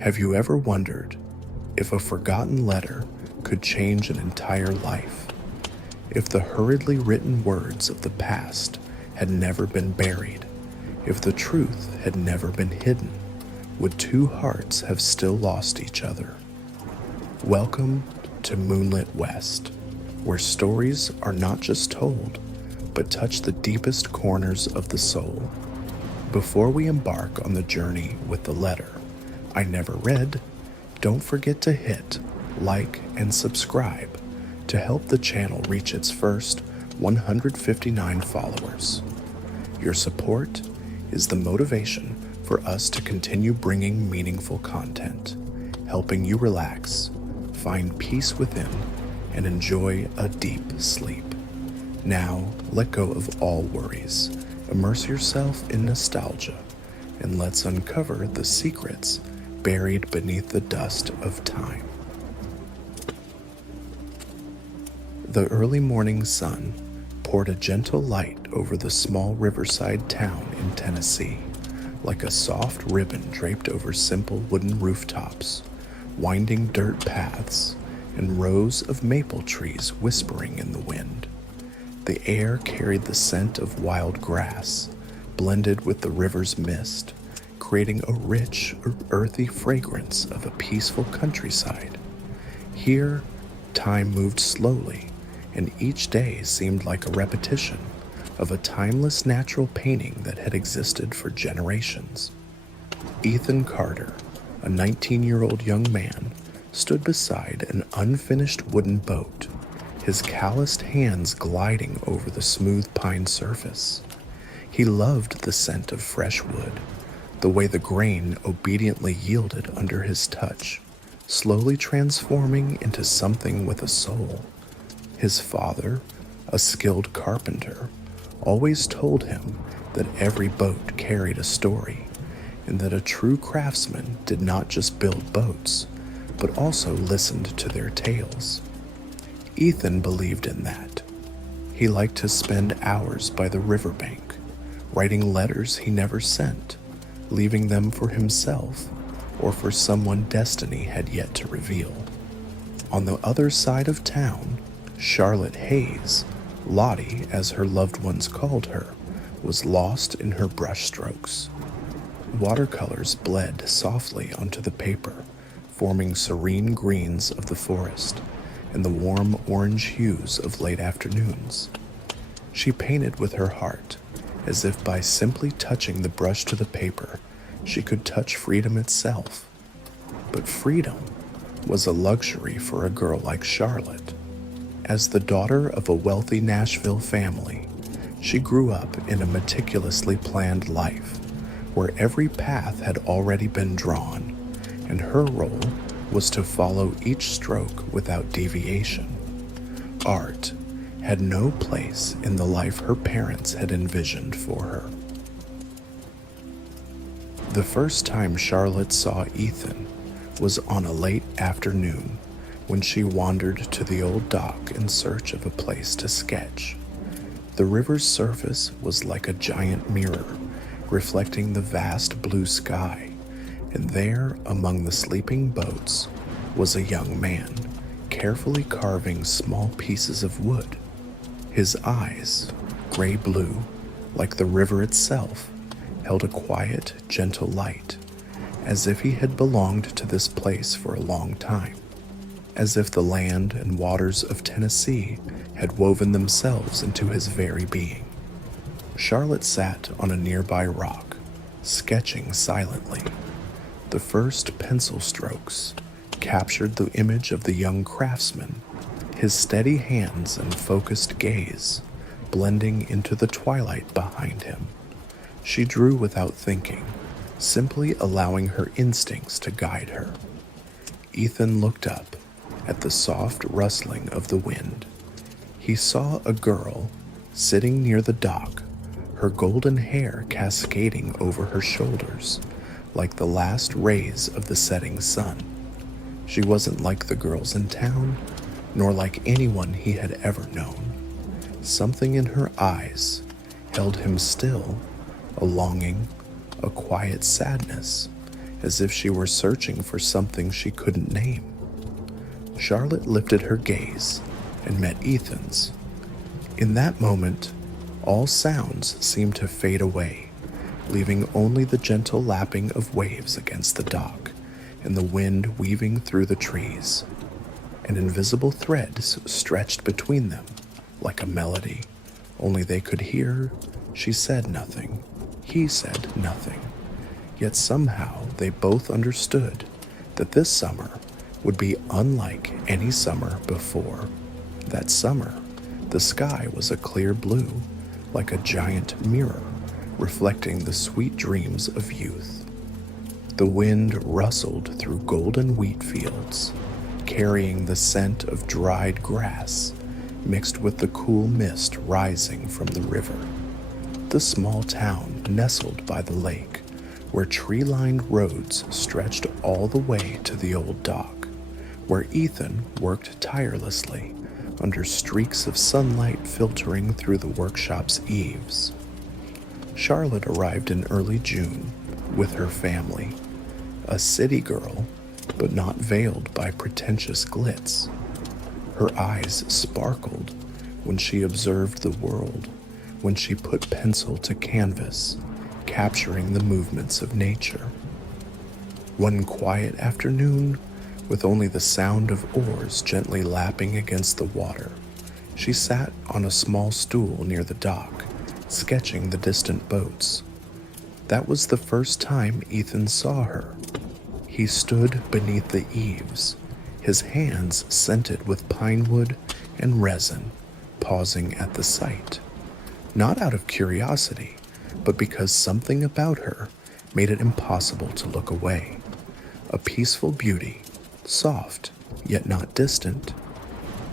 Have you ever wondered if a forgotten letter could change an entire life? If the hurriedly written words of the past had never been buried? If the truth had never been hidden? Would two hearts have still lost each other? Welcome to Moonlitwest, where stories are not just told, but touch the deepest corners of the soul. Before we embark on the journey with the letter I never read, don't forget to hit like and subscribe to help the channel reach its first 159 followers. Your support is the motivation for us to continue bringing meaningful content, helping you relax, find peace within, and enjoy a deep sleep. Now, let go of all worries, immerse yourself in nostalgia, and let's uncover the secrets buried beneath the dust of time. The early morning sun poured a gentle light over the small riverside town in Tennessee, like a soft ribbon draped over simple wooden rooftops, winding dirt paths, and rows of maple trees whispering in the wind. The air carried the scent of wild grass, blended with the river's mist, creating a rich, earthy fragrance of a peaceful countryside. Here, time moved slowly, and each day seemed like a repetition of a timeless natural painting that had existed for generations. Ethan Carter, a 19-year-old young man, stood beside an unfinished wooden boat, his calloused hands gliding over the smooth pine surface. He loved the scent of fresh wood, the way the grain obediently yielded under his touch, slowly transforming into something with a soul. His father, a skilled carpenter, always told him that every boat carried a story, and that a true craftsman did not just build boats, but also listened to their tales. Ethan believed in that. He liked to spend hours by the riverbank, writing letters he never sent, leaving them for himself or for someone destiny had yet to reveal. On the other side of town, Charlotte Hayes, Lottie as her loved ones called her, was lost in her brushstrokes. Watercolors bled softly onto the paper, forming serene greens of the forest and the warm orange hues of late afternoons. She painted with her heart, as if by simply touching the brush to the paper, she could touch freedom itself. But freedom was a luxury for a girl like Charlotte. As the daughter of a wealthy Nashville family, she grew up in a meticulously planned life, where every path had already been drawn, and her role was to follow each stroke without deviation. Art had no place in the life her parents had envisioned for her. The first time Charlotte saw Ethan was on a late afternoon when she wandered to the old dock in search of a place to sketch. The river's surface was like a giant mirror, reflecting the vast blue sky, and there, among the sleeping boats, was a young man, carefully carving small pieces of wood. His eyes, gray-blue, like the river itself, held a quiet, gentle light, as if he had belonged to this place for a long time, as if the land and waters of Tennessee had woven themselves into his very being. Charlotte sat on a nearby rock, sketching silently. The first pencil strokes captured the image of the young craftsman, his steady hands and focused gaze blending into the twilight behind him. She drew without thinking, simply allowing her instincts to guide her. Ethan looked up at the soft rustling of the wind. He saw a girl sitting near the dock, her golden hair cascading over her shoulders like the last rays of the setting sun. She wasn't like the girls in town, nor like anyone he had ever known. Something in her eyes held him still, a longing, a quiet sadness, as if she were searching for something she couldn't name. Charlotte lifted her gaze and met Ethan's. In that moment, all sounds seemed to fade away, leaving only the gentle lapping of waves against the dock and the wind weaving through the trees. An invisible thread stretched between them like a melody, only they could hear. She said nothing. He said nothing. Yet somehow they both understood that this summer would be unlike any summer before. That summer, the sky was a clear blue, like a giant mirror, reflecting the sweet dreams of youth. The wind rustled through golden wheat fields, carrying the scent of dried grass mixed with the cool mist rising from the river. The small town nestled by the lake, where tree-lined roads stretched all the way to the old dock, where Ethan worked tirelessly under streaks of sunlight filtering through the workshop's eaves. Charlotte arrived in early June with her family, a city girl, but not veiled by pretentious glitz. Her eyes sparkled when she observed the world, when she put pencil to canvas, capturing the movements of nature. One quiet afternoon, with only the sound of oars gently lapping against the water, she sat on a small stool near the dock, sketching the distant boats. That was the first time Ethan saw her. He stood beneath the eaves, his hands scented with pine wood and resin, pausing at the sight, not out of curiosity, but because something about her made it impossible to look away. A peaceful beauty, soft yet not distant.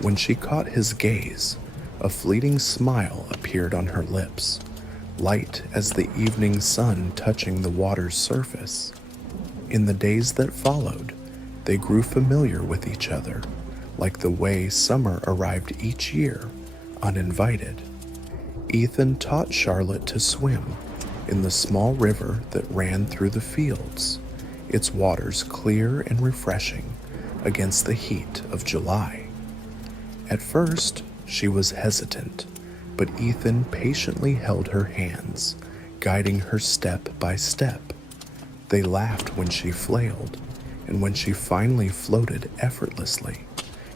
When she caught his gaze, a fleeting smile appeared on her lips, light as the evening sun touching the water's surface. In the days that followed, they grew familiar with each other, like the way summer arrived each year, uninvited. Ethan taught Charlotte to swim in the small river that ran through the fields, its waters clear and refreshing against the heat of July. At first, she was hesitant, but Ethan patiently held her hands, guiding her step by step. They laughed when she flailed, and when she finally floated effortlessly,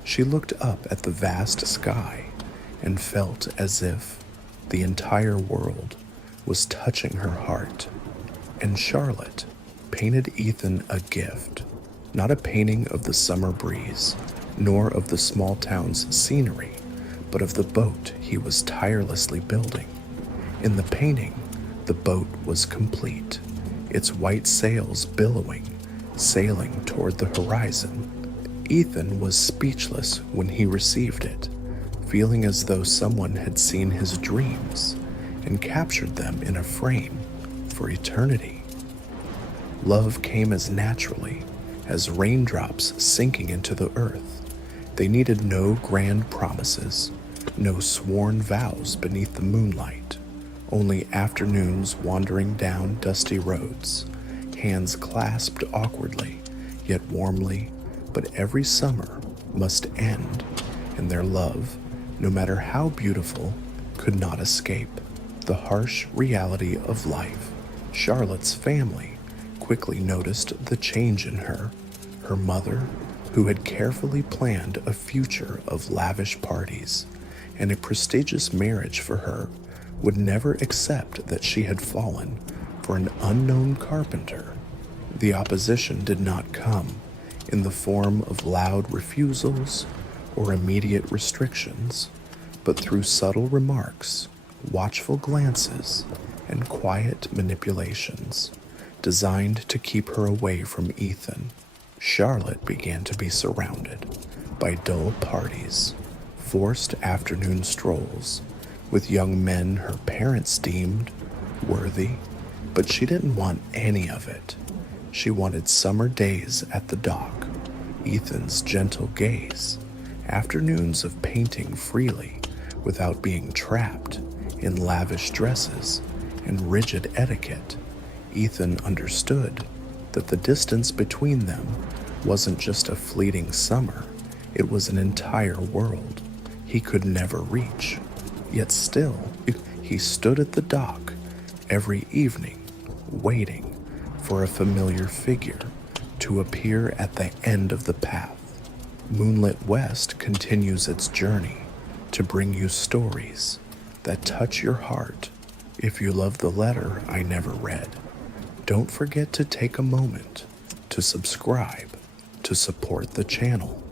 she looked up at the vast sky and felt as if the entire world was touching her heart. And Charlotte painted Ethan a gift, not a painting of the summer breeze, nor of the small town's scenery, but of the boat he was tirelessly building. In the painting, the boat was complete, its white sails billowing, sailing toward the horizon. Ethan was speechless when he received it, feeling as though someone had seen his dreams and captured them in a frame for eternity. Love came as naturally as raindrops sinking into the earth. They needed no grand promises, no sworn vows beneath the moonlight, only afternoons wandering down dusty roads, hands clasped awkwardly, yet warmly. But every summer must end, and their love, no matter how beautiful, could not escape the harsh reality of life. Charlotte's family quickly noticed the change in her. Her mother, who had carefully planned a future of lavish parties and a prestigious marriage for her, would never accept that she had fallen for an unknown carpenter. The opposition did not come in the form of loud refusals or immediate restrictions, but through subtle remarks, watchful glances, and quiet manipulations designed to keep her away from Ethan. Charlotte began to be surrounded by dull parties, forced afternoon strolls with young men her parents deemed worthy, but she didn't want any of it. She wanted summer days at the dock, Ethan's gentle gaze, afternoons of painting freely without being trapped in lavish dresses and rigid etiquette. Ethan understood that the distance between them wasn't just a fleeting summer, it was an entire world he could never reach. Yet still, he stood at the dock every evening, waiting for a familiar figure to appear at the end of the path. Moonlitwest continues its journey to bring you stories that touch your heart. If you love the letter I never read, don't forget to take a moment to subscribe to support the channel.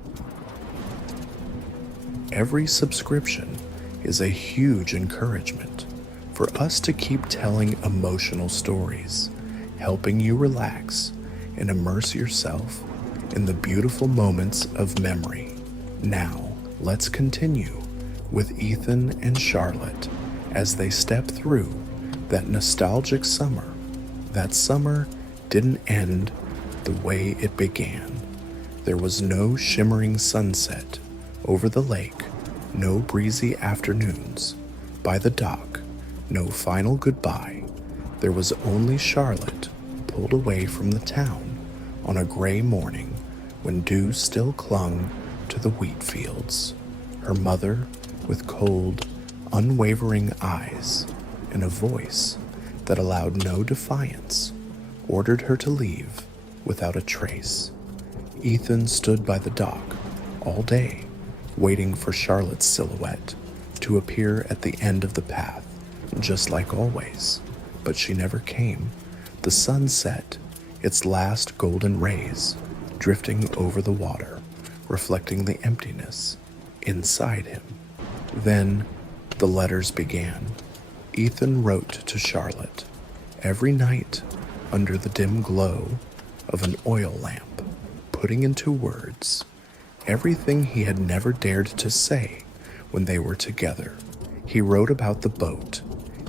Every subscription is a huge encouragement for us to keep telling emotional stories, helping you relax and immerse yourself in the beautiful moments of memory. Now, let's continue with Ethan and Charlotte as they step through that nostalgic summer. That summer didn't end the way it began. There was no shimmering sunset over the lake, no breezy afternoons by the dock, no final goodbye. There was only Charlotte pulled away from the town on a gray morning when dew still clung to the wheat fields. Her mother, with cold, unwavering eyes and a voice that allowed no defiance, ordered her to leave without a trace. Ethan stood by the dock all day, waiting for Charlotte's silhouette to appear at the end of the path, just like always. But she never came. The sun set, its last golden rays drifting over the water, reflecting the emptiness inside him. Then the letters began. Ethan wrote to Charlotte every night under the dim glow of an oil lamp, putting into words everything he had never dared to say when they were together. He wrote about the boat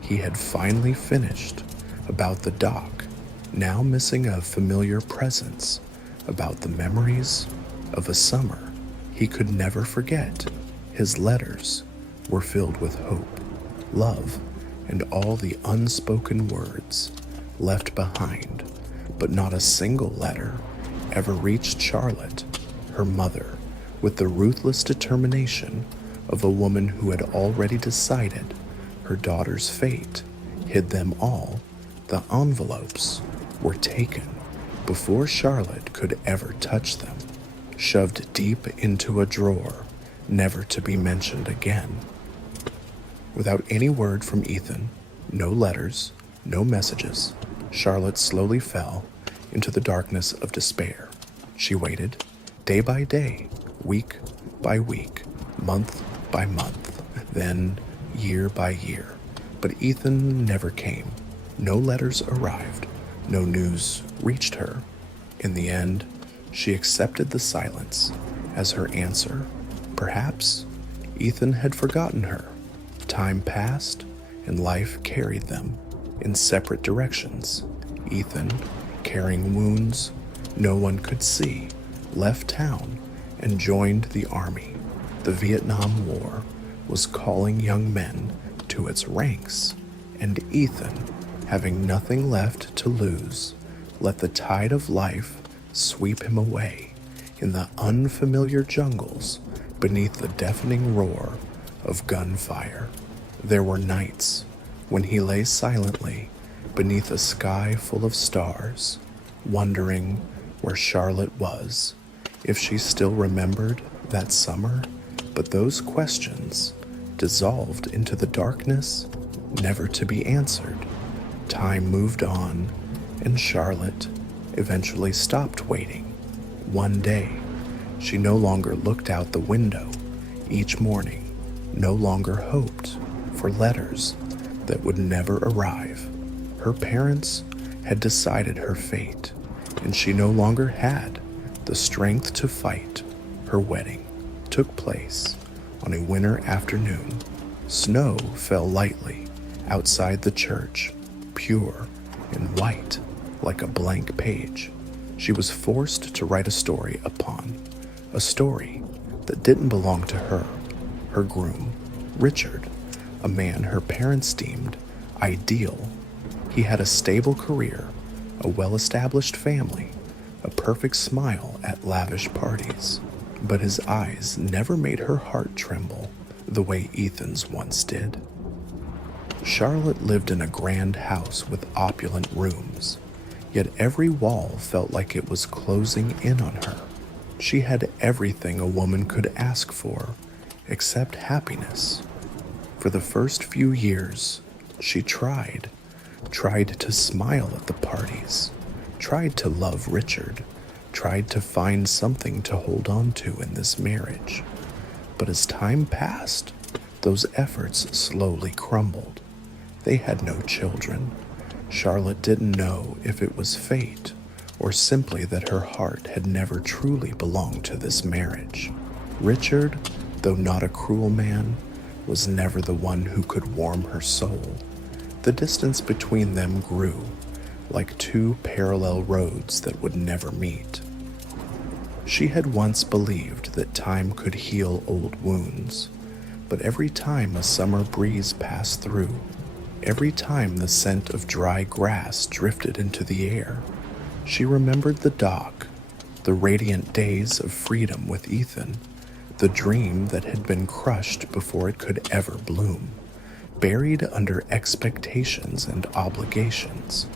he had finally finished, about the dock now missing a familiar presence, about the memories of a summer he could never forget. His letters were filled with hope, love, and all the unspoken words left behind, but not a single letter ever reached Charlotte, her mother, with the ruthless determination of a woman who had already decided her daughter's fate, hid them all. The envelopes were taken before Charlotte could ever touch them, shoved deep into a drawer, never to be mentioned again. Without any word from Ethan, no letters, no messages, Charlotte slowly fell into the darkness of despair. She waited, day by day, week by week, month by month, then year by year. But Ethan never came. No letters arrived. No news reached her. In the end, she accepted the silence as her answer. Perhaps Ethan had forgotten her. Time passed, and life carried them in separate directions. Ethan, carrying wounds no one could see, left town and joined the army. The Vietnam War was calling young men to its ranks, and Ethan, having nothing left to lose, let the tide of life sweep him away in the unfamiliar jungles beneath the deafening roar of gunfire. There were nights when he lay silently beneath a sky full of stars, wondering where Charlotte was, if she still remembered that summer. But those questions dissolved into the darkness, never to be answered. Time moved on, and Charlotte eventually stopped waiting. One day, she no longer looked out the window each morning, no longer hoped for letters that would never arrive. Her parents had decided her fate, and she no longer had the strength to fight. Her wedding took place on a winter afternoon. Snow fell lightly outside the church, pure and white like a blank page. She was forced to write a story upon, a story that didn't belong to her. Her groom, Richard, a man her parents deemed ideal. He had a stable career, a well-established family, a perfect smile at lavish parties. But his eyes never made her heart tremble the way Ethan's once did. Charlotte lived in a grand house with opulent rooms, yet every wall felt like it was closing in on her. She had everything a woman could ask for, except happiness. For the first few years, she tried to smile at the parties, tried to love Richard, tried to find something to hold on to in this marriage. But as time passed, those efforts slowly crumbled. They had no children. Charlotte didn't know if it was fate or simply that her heart had never truly belonged to this marriage. Richard, though not a cruel man, was never the one who could warm her soul. The distance between them grew, like two parallel roads that would never meet. She had once believed that time could heal old wounds, but every time a summer breeze passed through, every time the scent of dry grass drifted into the air, she remembered the dock, the radiant days of freedom with Ethan, the dream that had been crushed before it could ever bloom, buried under expectations and obligations.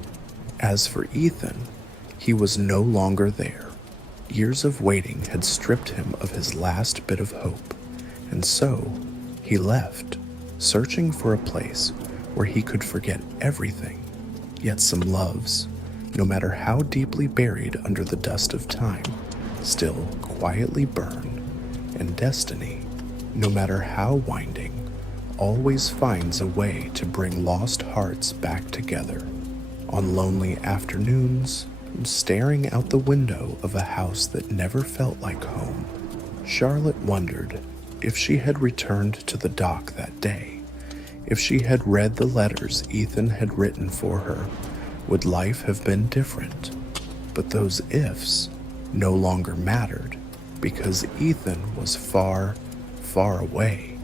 As for Ethan, he was no longer there. Years of waiting had stripped him of his last bit of hope, and so he left, searching for a place where he could forget everything, yet some loves, no matter how deeply buried under the dust of time, still quietly burn, and destiny, no matter how winding, always finds a way to bring lost hearts back together. On lonely afternoons, staring out the window of a house that never felt like home, Charlotte wondered if she had returned to the dock that day, if she had read the letters Ethan had written for her, would life have been different? But those ifs no longer mattered because Ethan was far, far away,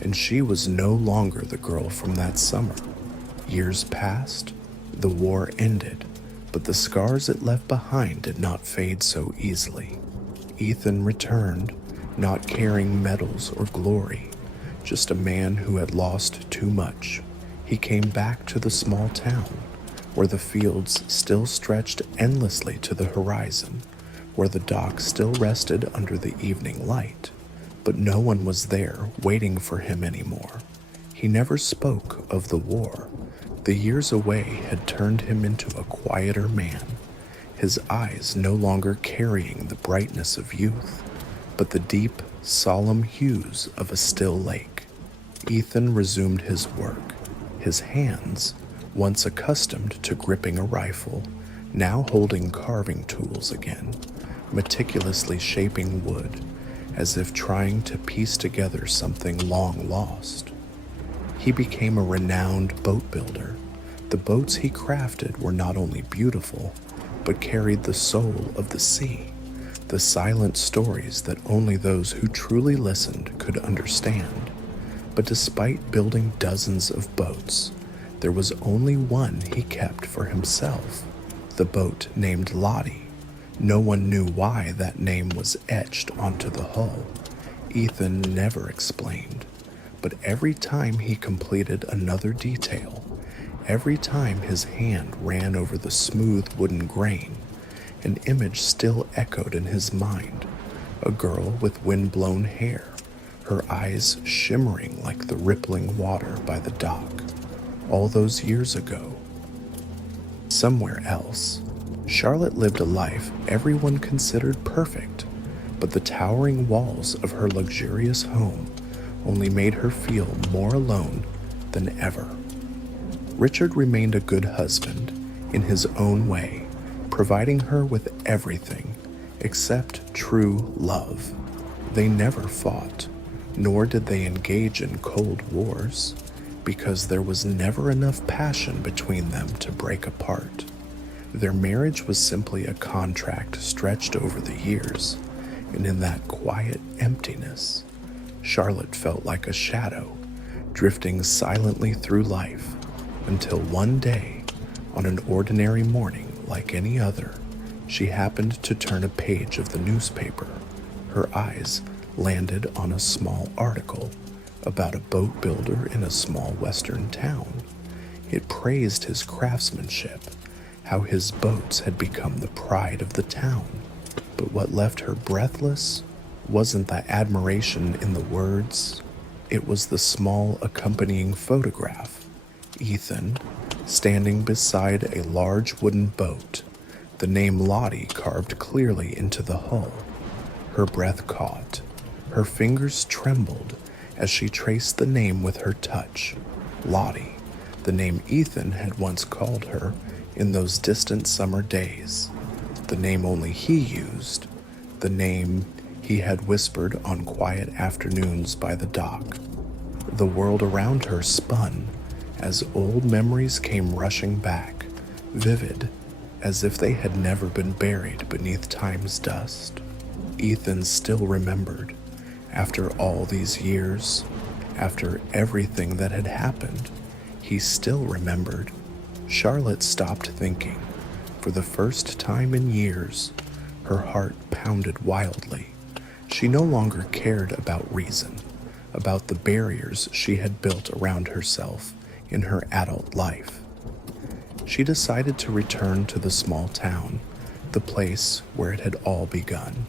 and she was no longer the girl from that summer. Years passed, the war ended, but the scars it left behind did not fade so easily. Ethan returned, not carrying medals or glory, just a man who had lost too much. He came back to the small town, where the fields still stretched endlessly to the horizon, where the dock still rested under the evening light, but no one was there waiting for him anymore. He never spoke of the war. The years away had turned him into a quieter man, his eyes no longer carrying the brightness of youth, but the deep, solemn hues of a still lake. Ethan resumed his work, his hands, once accustomed to gripping a rifle, now holding carving tools again, meticulously shaping wood, as if trying to piece together something long lost. He became a renowned boat builder. The boats he crafted were not only beautiful, but carried the soul of the sea, the silent stories that only those who truly listened could understand. But despite building dozens of boats, there was only one he kept for himself, the boat named Lottie. No one knew why that name was etched onto the hull. Ethan never explained, but every time he completed another detail, every time his hand ran over the smooth wooden grain, an image still echoed in his mind, a girl with wind-blown hair, her eyes shimmering like the rippling water by the dock. All those years ago. Somewhere else, Charlotte lived a life everyone considered perfect, but the towering walls of her luxurious home only made her feel more alone than ever. Richard remained a good husband in his own way, providing her with everything except true love. They never fought, nor did they engage in cold wars, because there was never enough passion between them to break apart. Their marriage was simply a contract stretched over the years, and in that quiet emptiness, Charlotte felt like a shadow, drifting silently through life, until one day, on an ordinary morning, like any other, she happened to turn a page of the newspaper. Her eyes landed on a small article about a boat builder in a small western town. It praised his craftsmanship, how his boats had become the pride of the town. But what left her breathless wasn't the admiration in the words, it was the small accompanying photograph. Ethan, standing beside a large wooden boat, the name Lottie carved clearly into the hull. Her breath caught. Her fingers trembled as she traced the name with her touch. Lottie, the name Ethan had once called her in those distant summer days. The name only he used. The name he had whispered on quiet afternoons by the dock. The world around her spun as old memories came rushing back, vivid, as if they had never been buried beneath time's dust. Ethan still remembered. After all these years, after everything that had happened, he still remembered. Charlotte stopped thinking. For the first time in years, her heart pounded wildly. She no longer cared about reason, about the barriers she had built around herself in her adult life. She decided to return to the small town, the place where it had all begun.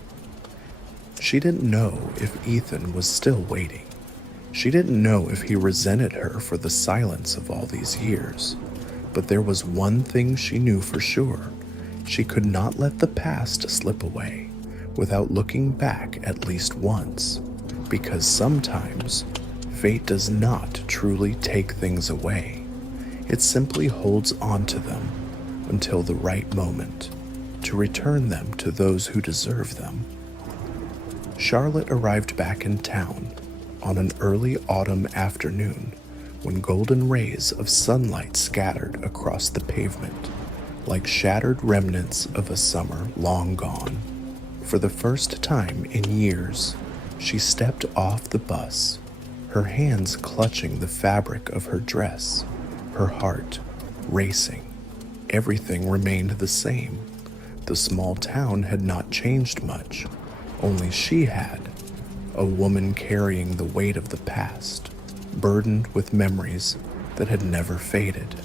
She didn't know if Ethan was still waiting. She didn't know if he resented her for the silence of all these years. But there was one thing she knew for sure. She could not let the past slip away without looking back at least once, because sometimes fate does not truly take things away. It simply holds on to them until the right moment, to return them to those who deserve them. Charlotte arrived back in town on an early autumn afternoon when golden rays of sunlight scattered across the pavement like shattered remnants of a summer long gone. For the first time in years, she stepped off the bus, her hands clutching the fabric of her dress, her heart racing. Everything remained the same. The small town had not changed much. Only she had, a woman carrying the weight of the past, burdened with memories that had never faded.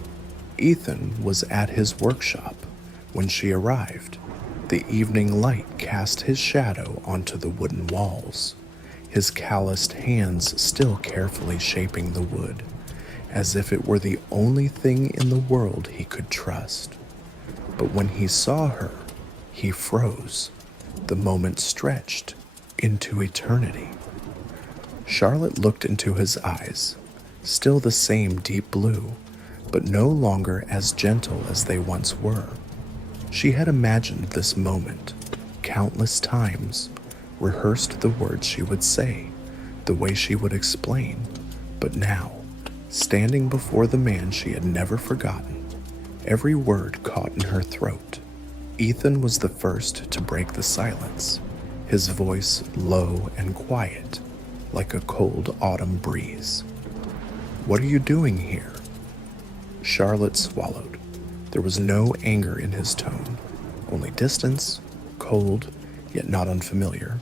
Ethan was at his workshop when she arrived. The evening light cast his shadow onto the wooden walls, his calloused hands still carefully shaping the wood, as if it were the only thing in the world he could trust. But when he saw her, he froze. The moment stretched into eternity. Charlotte looked into his eyes, still the same deep blue, but no longer as gentle as they once were. She had imagined this moment countless times, rehearsed the words she would say, the way she would explain, but now, standing before the man she had never forgotten, every word caught in her throat. Ethan was the first to break the silence, his voice low and quiet, like a cold autumn breeze. "What are you doing here?" Charlotte swallowed. There was no anger in his tone, only distance, cold, yet not unfamiliar.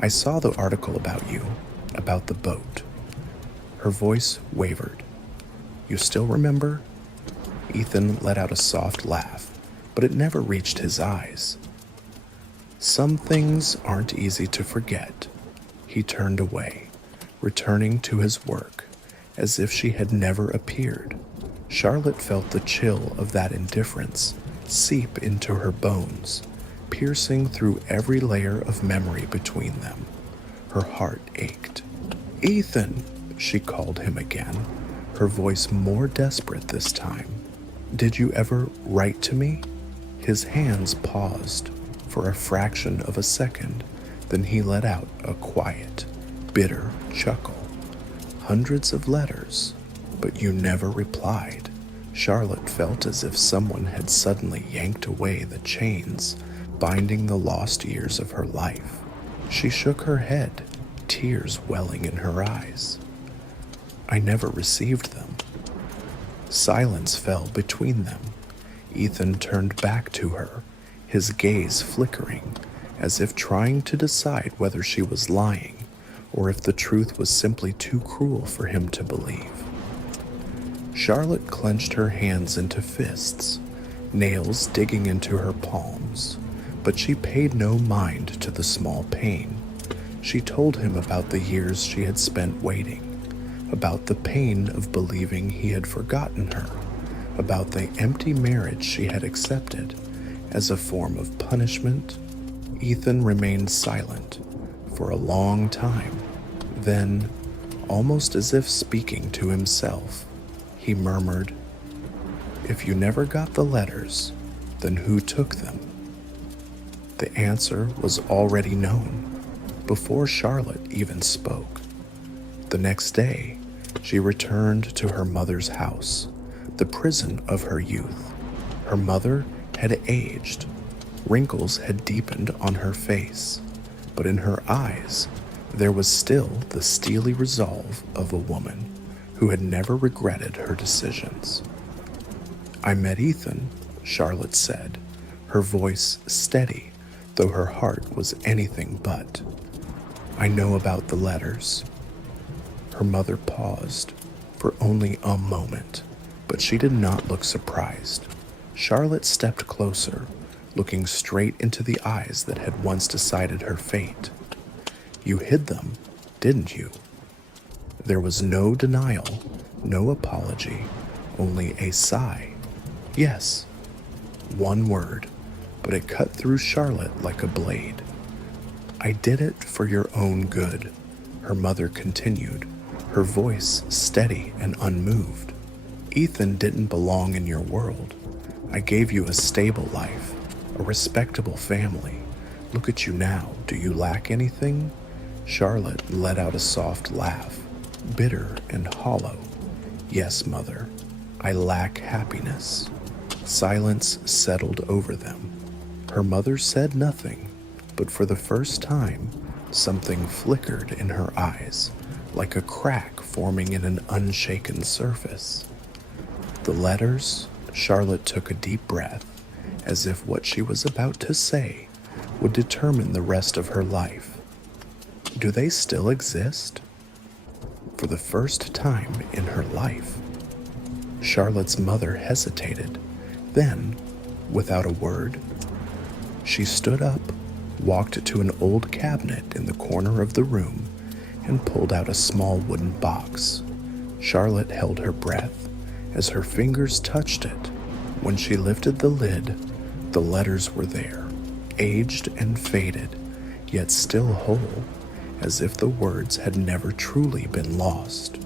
"I saw the article about you, about the boat." Her voice wavered. "You still remember?" Ethan let out a soft laugh, but it never reached his eyes. "Some things aren't easy to forget." He turned away, returning to his work, as if she had never appeared. Charlotte felt the chill of that indifference seep into her bones, piercing through every layer of memory between them. Her heart ached. "Ethan!" she called him again, her voice more desperate this time. "Did you ever write to me?" His hands paused for a fraction of a second, then he let out a quiet, bitter chuckle. "Hundreds of letters, but you never replied." Charlotte felt as if someone had suddenly yanked away the chains binding the lost years of her life. She shook her head, tears welling in her eyes. "I never received them." Silence fell between them. Ethan turned back to her, his gaze flickering, as if trying to decide whether she was lying or if the truth was simply too cruel for him to believe. Charlotte clenched her hands into fists, nails digging into her palms, but she paid no mind to the small pain. She told him about the years she had spent waiting, about the pain of believing he had forgotten her, about the empty marriage she had accepted as a form of punishment. Ethan remained silent for a long time. Then, almost as if speaking to himself, he murmured, "If you never got the letters, then who took them?" The answer was already known before Charlotte even spoke. The next day, she returned to her mother's house, the prison of her youth. Her mother had aged. Wrinkles had deepened on her face, but in her eyes, there was still the steely resolve of a woman who had never regretted her decisions. "I met Ethan," Charlotte said, her voice steady, though her heart was anything but. "I know about the letters." Her mother paused for only a moment, but she did not look surprised. Charlotte stepped closer, looking straight into the eyes that had once decided her fate. "You hid them, didn't you?" There was no denial, no apology, only a sigh. "Yes." One word, but it cut through Charlotte like a blade. "I did it for your own good," her mother continued, her voice steady and unmoved. "Ethan didn't belong in your world. I gave you a stable life, a respectable family. Look at you now. Do you lack anything?" Charlotte let out a soft laugh, bitter and hollow. "Yes, mother, I lack happiness." Silence settled over them. Her mother said nothing, but for the first time, something flickered in her eyes, like a crack forming in an unshaken surface. "The letters?" Charlotte took a deep breath, as if what she was about to say would determine the rest of her life. "Do they still exist?" For the first time in her life, Charlotte's mother hesitated. Then, without a word, she stood up, walked to an old cabinet in the corner of the room, and pulled out a small wooden box. Charlotte held her breath as her fingers touched it. When she lifted the lid, the letters were there, aged and faded, yet still whole, as if the words had never truly been lost.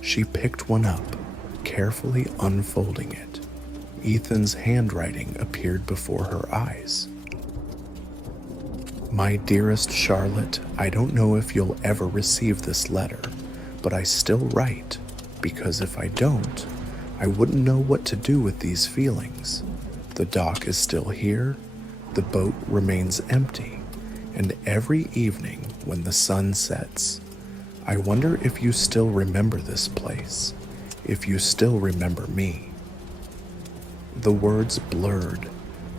She picked one up, carefully unfolding it. Ethan's handwriting appeared before her eyes. "My dearest Charlotte, I don't know if you'll ever receive this letter, but I still write, because if I don't, I wouldn't know what to do with these feelings. The dock is still here, the boat remains empty, and every evening when the sun sets, I wonder if you still remember this place, if you still remember me." The words blurred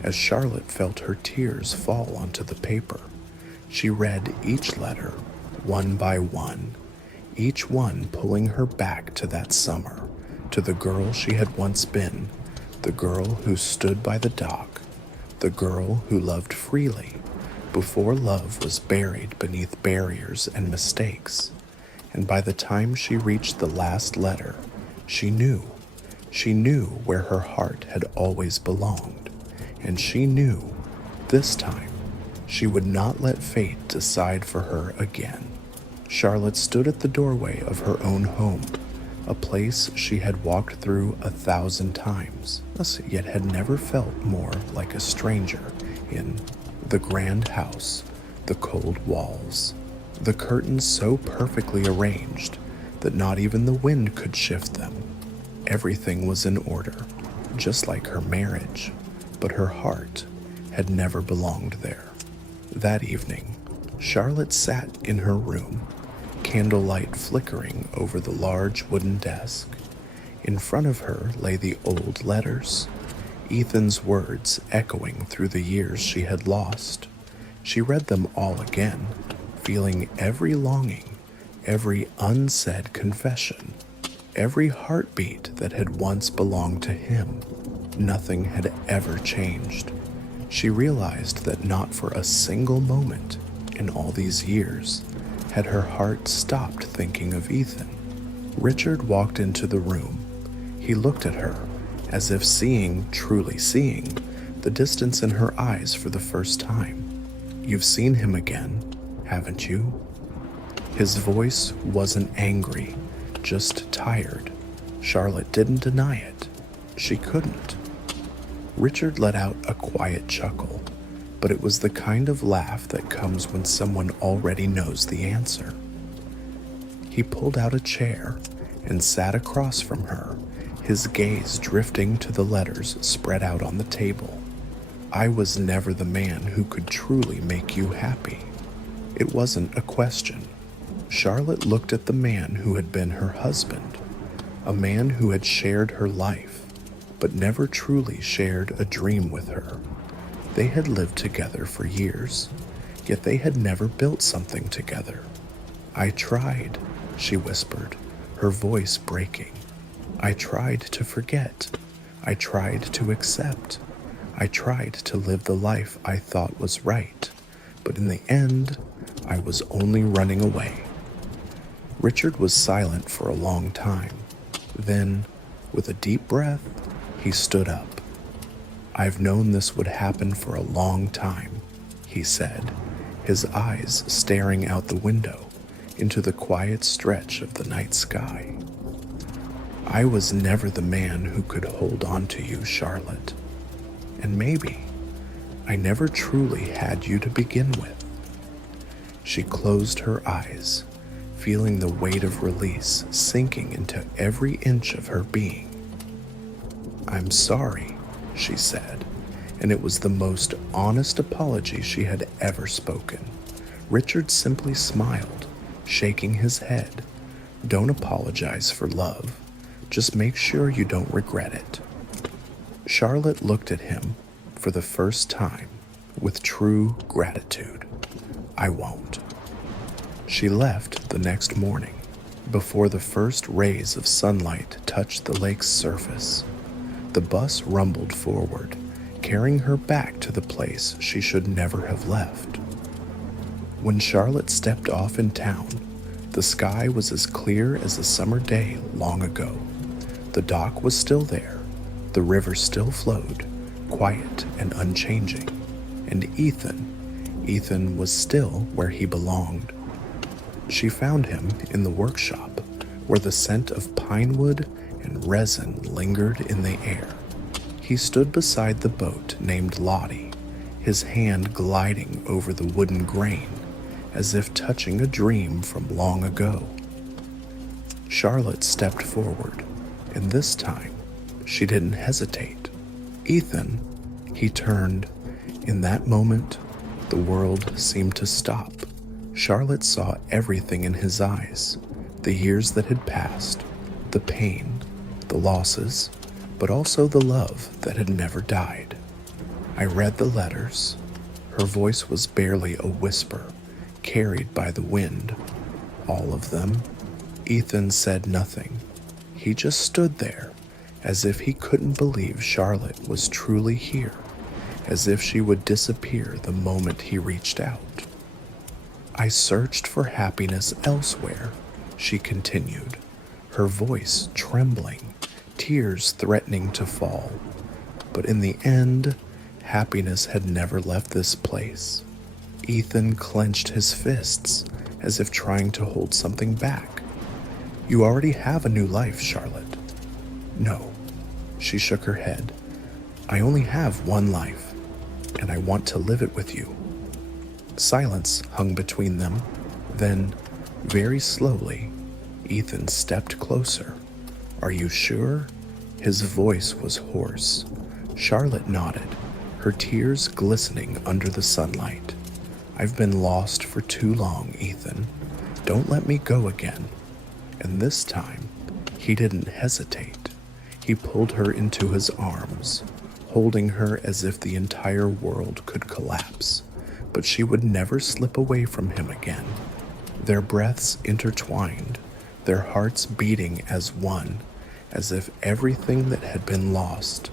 as Charlotte felt her tears fall onto the paper. She read each letter, one by one, each one pulling her back to that summer, to the girl she had once been, the girl who stood by the dock, the girl who loved freely, before love was buried beneath barriers and mistakes. And by the time she reached the last letter, she knew where her heart had always belonged, and she knew, this time, she would not let fate decide for her again. Charlotte stood at the doorway of her own home, a place she had walked through 1,000 times, yet had never felt more like a stranger in. The grand house, the cold walls, the curtains so perfectly arranged that not even the wind could shift them. Everything was in order, just like her marriage, but her heart had never belonged there. That evening, Charlotte sat in her room, candlelight flickering over the large wooden desk. In front of her lay the old letters. Ethan's words echoing through the years she had lost. She read them all again, feeling every longing, every unsaid confession, every heartbeat that had once belonged to him. Nothing had ever changed. She realized that not for a single moment in all these years had her heart stopped thinking of Ethan. Richard walked into the room. He looked at her, as if seeing, truly seeing, the distance in her eyes for the first time. "You've seen him again, haven't you?" His voice wasn't angry, just tired. Charlotte didn't deny it. She couldn't. Richard let out a quiet chuckle, but it was the kind of laugh that comes when someone already knows the answer. He pulled out a chair and sat across from her, his gaze drifting to the letters spread out on the table. "I was never the man who could truly make you happy." It wasn't a question. Charlotte looked at the man who had been her husband, a man who had shared her life, but never truly shared a dream with her. They had lived together for years, yet they had never built something together. "I tried," she whispered, her voice breaking. "I tried to forget. I tried to accept. I tried to live the life I thought was right, but in the end, I was only running away." Richard was silent for a long time. Then, with a deep breath, he stood up. "I've known this would happen for a long time," he said, his eyes staring out the window into the quiet stretch of the night sky. "I was never the man who could hold on to you, Charlotte. And maybe I never truly had you to begin with." She closed her eyes, feeling the weight of release sinking into every inch of her being. "I'm sorry," she said, and it was the most honest apology she had ever spoken. Richard simply smiled, shaking his head. "Don't apologize for love. Just make sure you don't regret it." Charlotte looked at him for the first time with true gratitude. "I won't." She left the next morning, before the first rays of sunlight touched the lake's surface. The bus rumbled forward, carrying her back to the place she should never have left. When Charlotte stepped off in town, the sky was as clear as a summer day long ago. The dock was still there, the river still flowed, quiet and unchanging, and Ethan was still where he belonged. She found him in the workshop, where the scent of pine wood and resin lingered in the air. He stood beside the boat named Lottie, his hand gliding over the wooden grain, as if touching a dream from long ago. Charlotte stepped forward, and this time, she didn't hesitate. "Ethan," he turned. In that moment, the world seemed to stop. Charlotte saw everything in his eyes, the years that had passed, the pain, the losses, but also the love that had never died. "I read the letters." Her voice was barely a whisper, carried by the wind. "All of them." Ethan said nothing. He just stood there, as if he couldn't believe Charlotte was truly here, as if she would disappear the moment he reached out. "I searched for happiness elsewhere," she continued, her voice trembling, tears threatening to fall. "But in the end, happiness had never left this place." Ethan clenched his fists, as if trying to hold something back. "You already have a new life, Charlotte." "No," she shook her head. "I only have one life, and I want to live it with you." Silence hung between them. Then, very slowly, Ethan stepped closer. "Are you sure?" His voice was hoarse. Charlotte nodded, her tears glistening under the sunlight. "I've been lost for too long, Ethan. Don't let me go again." And this time, he didn't hesitate. He pulled her into his arms, holding her as if the entire world could collapse, but she would never slip away from him again. Their breaths intertwined, their hearts beating as one, as if everything that had been lost,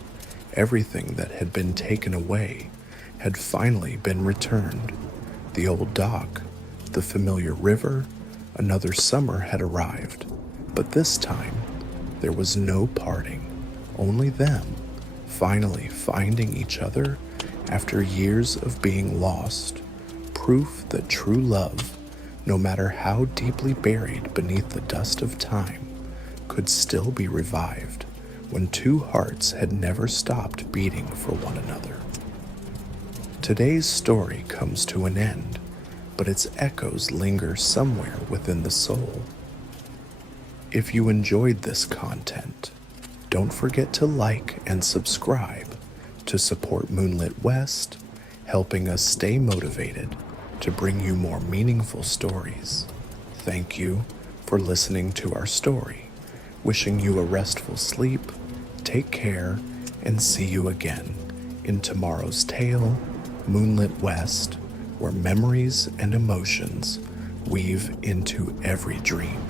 everything that had been taken away, had finally been returned. The old dock, the familiar river, another summer had arrived, but this time there was no parting, only them, finally finding each other after years of being lost, proof that true love, no matter how deeply buried beneath the dust of time, could still be revived when two hearts had never stopped beating for one another. Today's story comes to an end, but its echoes linger somewhere within the soul. If you enjoyed this content, don't forget to like and subscribe to support Moonlitwest, helping us stay motivated to bring you more meaningful stories. Thank you for listening to our story. Wishing you a restful sleep, take care, and see you again in tomorrow's tale, Moonlitwest, where memories and emotions weave into every dream.